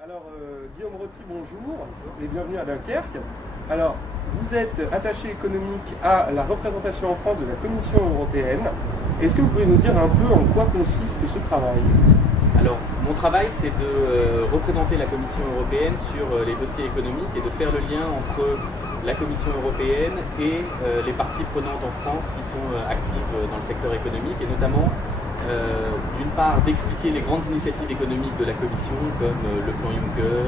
Alors, Guillaume Roty, bonjour et bienvenue à Dunkerque. Alors, vous êtes attaché économique à la représentation en France de la Commission européenne. Est-ce que vous pouvez nous dire un peu en quoi consiste ce travail? Alors, mon travail, c'est de représenter la Commission européenne sur les dossiers économiques et de faire le lien entre la Commission européenne et les parties prenantes en France qui sont actives dans le secteur économique, et notamment, d'une part, d'expliquer les grandes initiatives économiques de la Commission, comme le plan Juncker,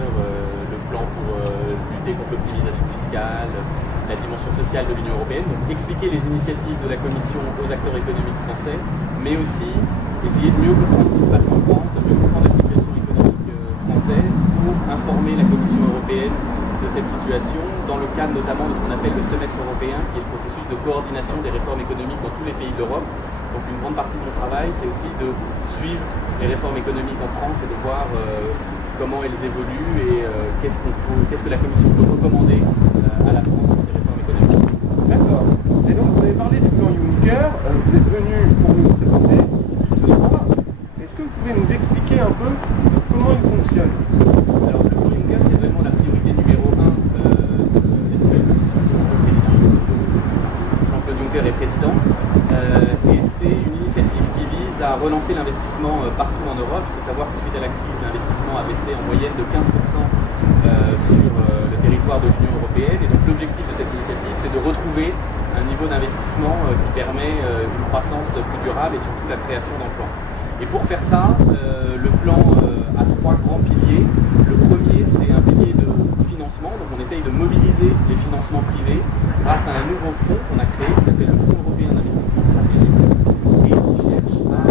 le plan pour lutter contre l'optimisation fiscale, la dimension sociale de l'Union européenne, donc expliquer les initiatives de la Commission aux acteurs économiques français, mais aussi essayer de mieux comprendre ce qui se passe en France, de mieux comprendre la situation économique française pour informer la Commission européenne de cette situation, dans le cadre notamment de ce qu'on appelle le semestre européen, qui est le processus de coordination des réformes économiques dans tous les pays de l'Europe. Donc une grande partie de mon travail, c'est aussi de suivre les réformes économiques en France et de voir comment elles évoluent et qu'est-ce que la Commission peut recommander à la France sur ces réformes économiques. D'accord. Et donc, vous avez parlé du plan Juncker, vous êtes venu pour nous le présenter ici ce soir. Est-ce que vous pouvez nous expliquer un peu comment il fonctionne? Alors, le plan Juncker, c'est vraiment la priorité numéro 1 de la nouvelle Commission. Jean-Claude Juncker est président. Et c'est une initiative qui vise à relancer l'investissement partout en Europe. Il faut savoir que suite à la crise, l'investissement a baissé en moyenne de 15% sur le territoire de l'Union européenne. Et donc l'objectif de cette initiative, c'est de retrouver un niveau d'investissement qui permet une croissance plus durable et surtout la création d'emplois. Et pour faire ça, le plan a 3 grands piliers. Le premier, c'est un pilier de financement. Donc on essaye de mobiliser les financements privés grâce à un nouveau fonds qu'on a créé qui s'appelle le Fonds européen d'investissement stratégique et qui cherche à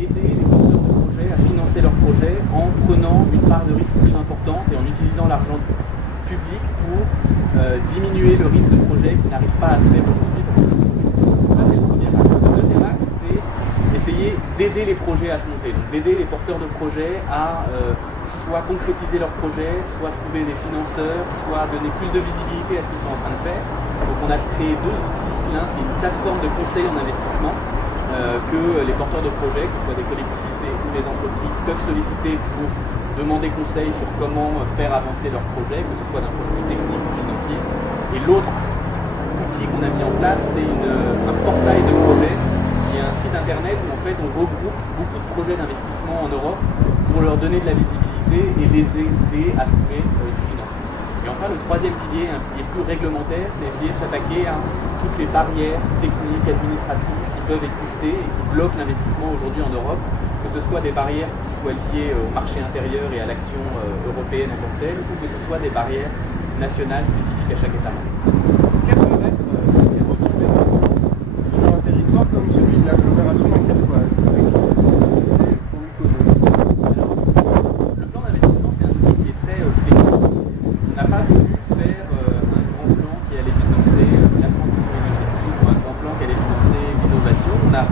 aider les porteurs de projets à financer leurs projets en prenant une part de risque plus importante et en utilisant l'argent public pour diminuer le risque de projets qui n'arrivent pas à se faire aujourd'hui parce qu'ils sont trop risqués. Ça, c'est le premier axe. Le deuxième axe, c'est essayer d'aider les projets à se monter, donc d'aider les porteurs de projets à soit concrétiser leurs projets, soit trouver des financeurs, soit donner plus de visibilité à ce qu'ils sont en train de faire. Donc on a créé 2 outils. L'un, c'est une plateforme de conseil en investissement que les porteurs de projets, que ce soit des collectivités ou des entreprises, peuvent solliciter pour demander conseil sur comment faire avancer leurs projets, que ce soit d'un point de vue technique ou financier. Et l'autre outil qu'on a mis en place, c'est un portail de projets qui est un site internet où en fait on regroupe beaucoup de projets d'investissement en Europe pour leur donner de la visibilité et les aider à trouver du financement. Et enfin, le troisième pilier, un pilier plus réglementaire, c'est essayer de s'attaquer à toutes les barrières techniques, administratives qui peuvent exister et qui bloquent l'investissement aujourd'hui en Europe, que ce soit des barrières qui soient liées au marché intérieur et à l'action européenne en tant que telle, ou que ce soit des barrières nationales spécifiques à chaque État membre. Quels peuvent être les retours des membres sur un territoire comme celui de l'agglomération dunkerquoise avec le plan d'investissement, c'est un outil qui est très flexible. On n'a pas voulu faire un grand plan qui allait financer la transition énergétique ou un grand plan qui allait financer l'innovation. On a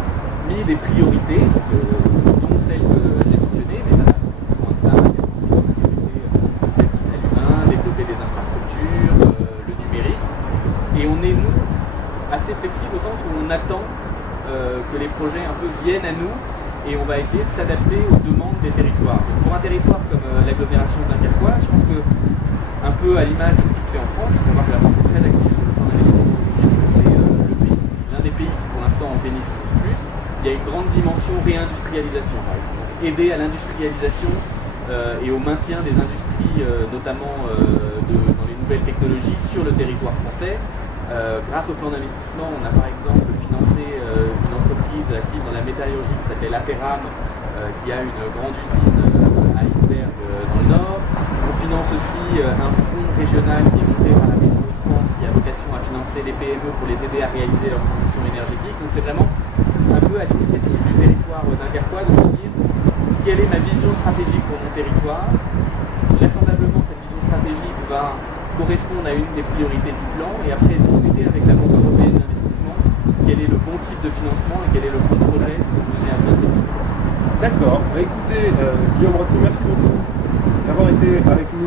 mis des priorités, dont celles que j'ai mentionnées, mais ça n'a pas besoin de ça. Il y a aussi des priorités capital humain, développer des infrastructures, le numérique. Et on est, nous, assez flexible au sens où on attend que les projets un peu viennent à nous et on va essayer de s'adapter aux demandes des territoires. Donc pour un territoire comme l'agglomération dunkerquoise, je pense que, un peu à l'image de ce qui se fait en France, il faut voir que la France est très active sur le plan d'investissement aujourd'hui, parce que c'est l'un des pays qui pour l'instant en bénéficie le plus. Il y a une grande dimension réindustrialisation, par exemple. Donc, aider à l'industrialisation et au maintien des industries, notamment dans les nouvelles technologies, sur le territoire français. Grâce au plan d'investissement, on a par exemple financé une entreprise active dans la métallurgie qui s'appelle Aperam, qui a une grande usine à Iceberg dans le Nord. On finance aussi un fonds régional qui est monté par la Région de France qui a vocation à financer les PME pour les aider à réaliser leur transition énergétique. Donc c'est vraiment un peu à l'initiative du territoire dunkerquois de se dire quelle est ma vision stratégique pour mon territoire. Vraisemblablement, cette vision stratégique va correspondre à une des priorités du plan et après discuter avec la Banque européenne d'investissement quel est le bon type de financement et quel est le bon projet pour mener à bien cette vision. D'accord. Écoutez, Guillaume Roty, merci beaucoup d'avoir été avec nous.